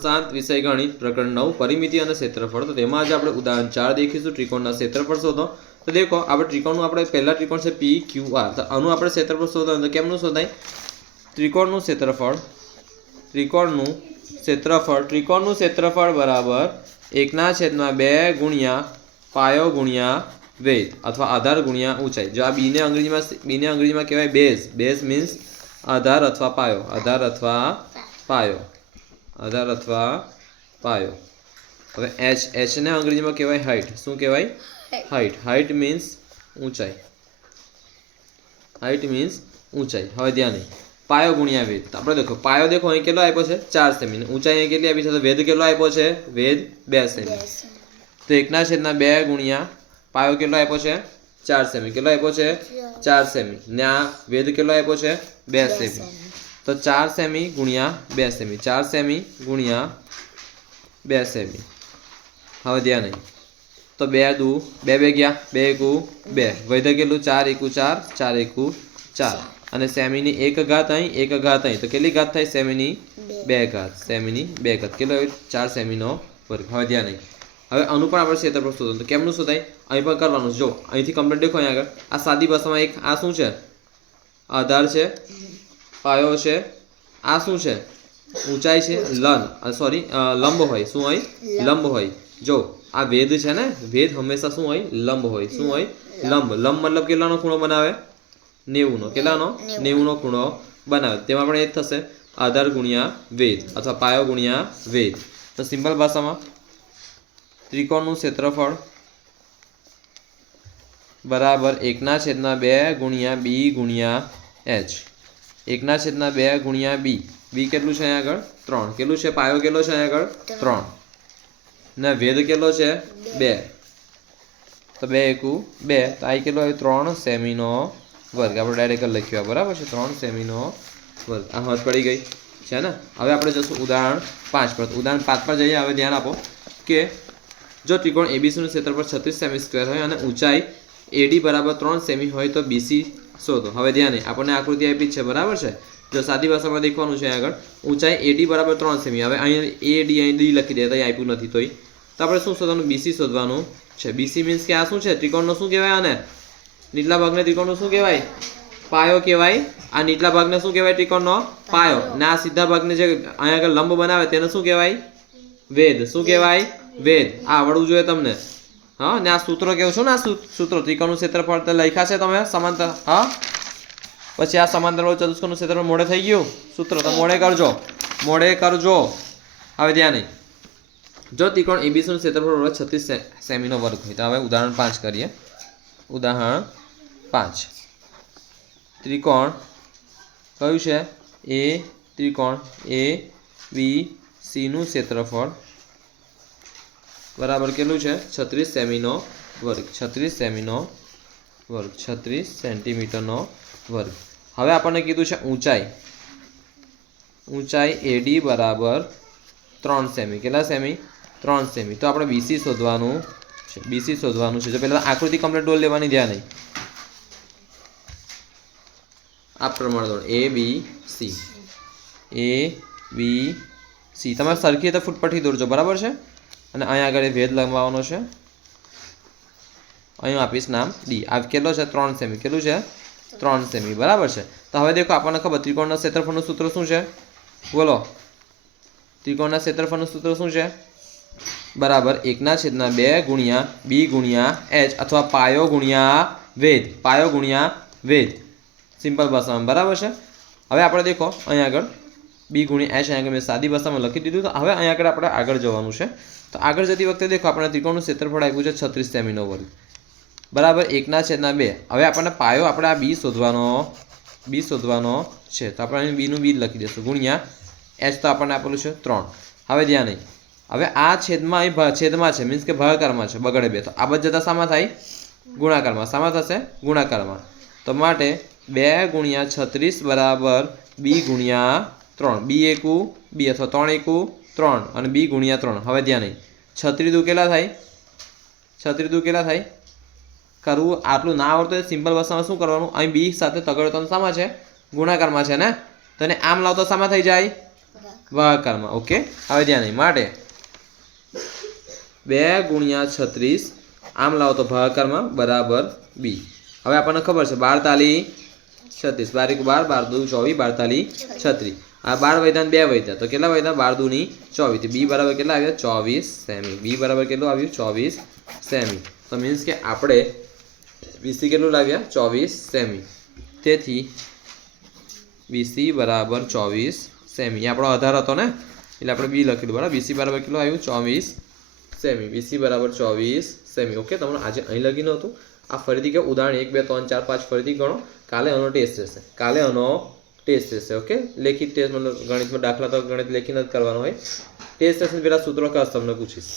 સાત વિષય ગણિત, પ્રકરણ નવ, પરિમિતિ અને ક્ષેત્રફળ. તો તેમાં આજે આપણે ઉદાહરણ ચાર દેખીશું, ત્રિકોણના ક્ષેત્રફળ શોધો. તો દેખો આપણે ત્રિકોણનું આપણે, પહેલા ત્રિકોણ છે પી ક્યુ આર તો આનું આપણે ક્ષેત્રફળ શોધવાનું તો કેમનું શોધાય? ત્રિકોણનું ક્ષેત્રફળ ત્રિકોણનું ક્ષેત્રફળ ત્રિકોણનું ક્ષેત્રફળ બરાબર એકના છેદમાં બે ગુણ્યા પાયો ગુણ્યા વેધ અથવા આધાર ગુણ્યા ઊંચાઈ. જો આ બીને અંગ્રેજીમાં બીને અંગ્રેજીમાં કહેવાય બેઝ. બેઝ મીન્સ આધાર અથવા પાયો. આધાર અથવા પાયો. આધાર અથવા પાયો. હવે એચ એચને અંગ્રેજીમાં કહેવાય હાઇટ શું કહેવાય? હાઇટ હાઇટ મીન્સ ઊંચાઈ. હાઇટ મીન્સ ઊંચાઈ. હવે ધ્યાન. પાયો ગુણ્યા વેદ આપણે દેખો પાયો દેખો અહીં કેટલો આપ્યો છે? ચાર સેમી. ઊંચાઈ અહીં કેટલી આપી છે? તો વેદ કેટલો આપ્યો છે? વેદ બે સેમી. તો એકના છેદના બે ગુણ્યા પાયો કેટલો આપ્યો છે? ચાર સેમી. કેટલો આપ્યો છે? ચાર. સેમી. ને આ વેદ કેટલો આપ્યો છે? બે સેમી. તો ચાર સેમી ગુણ્યા બે સેમી. ચાર સેમી ગુણ્યા બે સેમી. હવે ધ્યાન નહીં તો બે દુ, બે બે ગયા બે એકુ બે. વૈધા કેટલું? ચાર એકુ ચાર ચાર એકુ ચાર. અને સેમીની એક ઘાત અહીં, એક ઘાત અહીં. તો કેટલી ઘાત થાય? સેમીની બે ઘાત. સેમીની બે ઘાત. કેટલો ચાર સેમીનો વર્ગ. હવે ધ્યાન નહીં હવે આનું પણ આપણે ક્ષેત્રફળ શોધવાનું. તો કેમનું શોધાય? અહીં પણ કરવાનું. જો, અહીંથી કમ્પ્લીટ દેખો અહીં આગળ. આ સાદી ભાષામાં એક આ શું છે? આધાર છે? પાયો છે. આ શું છે? ઊંચાઈ છે. લંબ. સોરી લંબ હોય. શું હોય? લંબ હોય. જો આ વેદ છે ને? વેદ હંમેશા શું હોય? લંબ હોય. શું હોય? લંબ. લંબ મતલબ કેટલાનો ખૂણો બનાવે? નેવુંનો. કેટલાનો? નેવુંનો. ખૂણો બનાવે. તેમાં પણ એ થશે. આધાર ગુણ્યા વેદ અથવા પાયો ગુણ્યા વેદ. તો સિમ્પલ ભાષામાં ત્રિકોણનું ક્ષેત્રફળ બરાબર એકના છેદના બે ગુણ્યા બી ગુણ્યા એચ. એકના છેદના બે ગુણ્યા બી. બી કેટલું છે અહીંયા આગળ? ત્રણ. કેટલું છે? પાયો કેટલો છે અહીંયા આગળ? ત્રણ. ને વેદ કેટલો છે? બે. તો બે એકુ બે. તો આ કેટલો આવ્યો? ત્રણ સેમીનો વર્ગ. આપણે ડાયરેક્ટ લખ્યું બરાબર છે? ત્રણ સેમીનો વર્ગ. આ હદ પડી ગઈ. છે ને? હવે આપણે જશું ઉદાહરણ પાંચ પર. ઉદાહરણ પાંચ પર જઈએ. હવે ધ્યાન આપો કે જો ત્રિકોણ એબીસીનું ક્ષેત્રફળ છત્રીસ સેમી સ્ક્વેર હોય અને ઊંચાઈ એડી બરાબર ત્રણ સેમી હોય તો બીસી શોધો. હવે ધ્યાન, આપણને આકૃતિ આપી છે, બરાબર છે? જો સાદી ભાષામાં દેખવાનું છે આગળ, ઊંચાઈ એડી બરાબર ત્રણ સેમી. હવે અહીંયા એ ડી અહીં ડી લખી દે અહીં આપ્યું નથી તોય. તો આપણે શું શોધવાનું? બીસી શોધવાનું છે. બીસી મીન્સ કે આ શું છે? ત્રિકોણનો શું કહેવાય આને? નીચલા ભાગને ત્રિકોણનો શું કહેવાય? પાયો કહેવાય. આ નીચલા ભાગને શું કહેવાય? ત્રિકોણનો પાયો. ને આ સીધા ભાગને જે અહીંયા આગળ લંબ બનાવે, તેને શું કહેવાય? વેદ. શું કહેવાય? વેદ. આ આવડવું જોઈએ તમને. હા, ને આ સૂત્રો કેવું છું ને આ સૂત્રો? ત્રિકોણનું ક્ષેત્રફળ લખ્યા છે તમે, સમાંતર, હા? પછી આ સમાંતર વાળું ચતુષ્કોણનું ક્ષેત્રફળ મોડે થઈ ગયું? સૂત્ર, તો મોડે કરજો મોડે કરજો. હવે ધ્યાન નહીં જો ત્રિકોણ એબીસીનું ક્ષેત્રફળ બરાબર છત્રીસ સેમીનો વર્ગ હોય, તો હવે ઉદાહરણ પાંચ કરીએ. ઉદાહરણ પાંચ. ત્રિકોણ કયું છે? એ ત્રિકોણ એ બી સીનું ક્ષેત્રફળ બરાબર કેટલું છે? છત્રીસ સેમીનો વર્ગ. છત્રીસ સેમીનો વર્ગ. છત્રીસ સેન્ટીમીટરનો વર્ગ. હવે આપણને કીધું છે ઊંચાઈ. ઊંચાઈ એડી બરાબર ત્રણ સેમી. કેટલા સેમી? ત્રણ સેમી. તો આપણે બીસી શોધવાનું છે. બીસી શોધવાનું છે. જો પહેલાં આકૃતિ કમ્પ્લીટ ડોલ લેવાની, ધ્યાન નહીં. આ પ્રમાણે દોડ. એ બી સી એ બી સી તમે સરખી રીતે ફૂટપટ્ટી દોરજો બરાબર છે? અને અહીંયા આગળ ભેદ લંબાવવાનો છે. અહીં આપીશ નામ ડી આ કેટલો છે? ત્રણ સેમી. કેટલું છે? ત્રણ સેમી. બરાબર છે? તો હવે દેખો, આપણને ખબર, ત્રિકોણના ક્ષેત્રફળનું સૂત્ર શું છે? બોલો. ત્રિકોણના ક્ષેત્રફળનું સૂત્ર શું છે? બરાબર, એકના છેદના બે ગુણ્યા બી ગુણ્યા એચ અથવા પાયો ગુણ્યા વેદ. પાયો ગુણ્યા વેદ. સિમ્પલ ભાષામાં. બરાબર છે? હવે આપણે દેખો, અહીંયા આગળ. બી ગુણ્યા એચ અહીંયા મેં સાદી ભાષામાં લખી દીધું. તો હવે અહીંયા આગળ આપણે આગળ જવાનું છે. તો આગળ જતી વખતે દેખો આપણે ત્રિકોણનું ક્ષેત્રફળ આપ્યું છે છત્રીસ સેમીનો વર્ગ. બરાબર એકના છેદના બે. હવે આપણને પાયો આપણે આ બી શોધવાનો બી શોધવાનો છે. તો આપણે અહીં બીનું બી લખી દઈશું. ગુણ્યા એચ તો આપણને આપેલું છે ત્રણ. હવે ધ્યાન નહીં હવે આ છેદમાં અહીં છેદમાં છે. મીન્સ કે ભાગાકારમાં છે, બગડે બે. તો આ બધા જતા સામા થાય? ગુણાકારમાં. સામા થશે? ગુણાકારમાં. તો માટે બે ગુણ્યા છત્રીસ બરાબર બી ગુણ્યા ત્રણ. બી એકુ, બી અથવા ત્રણ એકુ, ત્રણ અને બી ગુણ્યા ત્રણ. હવે ધ્યાન. નહીં છત્રી દુ કેટલા થાય? છત્રી દુ કેટલા થાય? કરવું આટલું ના આવડતું હોય સિમ્પલ ભાષામાં શું કરવાનું? અહીં બી સાથે તગડો સામા છે? ગુણાકારમાં છે ને? તને આમ લાવતો સામા થઈ જાય? વાહકારમાં. ઓકે? હવે ધ્યાન. નહીં માટે બે ગુણ્યા છત્રીસ આમ લાવો તો ભાગાકારમાં બરાબર બી. હવે આપણને ખબર છે બાર તાલી છત્રીસ. બાર એક બાર બાર દુ ચોવીસ બાર તાલી છત્રીસ. આ બાર વૈધા બે વૈધા. તો કેટલા વૈધા? બાર દૂની ચોવીસ. બી બરાબર કેટલા આવ્યા? ચોવીસ સેમી. બી બરાબર કેટલું આવ્યું? ચોવીસ સેમી. તો મીન્સ કે આપણે બીસી કેટલું લાવ્યા? ચોવીસ સેમી. તેથી બીસી બરાબર ચોવીસ સેમી. આપણો આધાર હતો ને? એટલે આપણે બી લખેલું બરાબર? બીસી બરાબર કેટલું આવ્યું? ચોવીસ સેમી. બીસી બરાબર ચોવીસ સેમી. ઓકે, તમને આજે અહીં લગી નહોતું. આ ફરીથી કે ઉદાહરણ એક, બે, ત્રણ, ચાર, પાંચ ફરીથી ગણો. કાલે આનો ટેસ્ટ રહેશે. કાલે આનો ટેસ્ટ રહેશે, ઓકે? લેખિત ટેસ્ટ મતલબ ગણિતમાં દાખલા તો ગણિત લેખીને જ કરવાનો હોય. ટેસ્ટ રહેશે પહેલાં સૂત્રો ખાસ તમને પૂછીશ.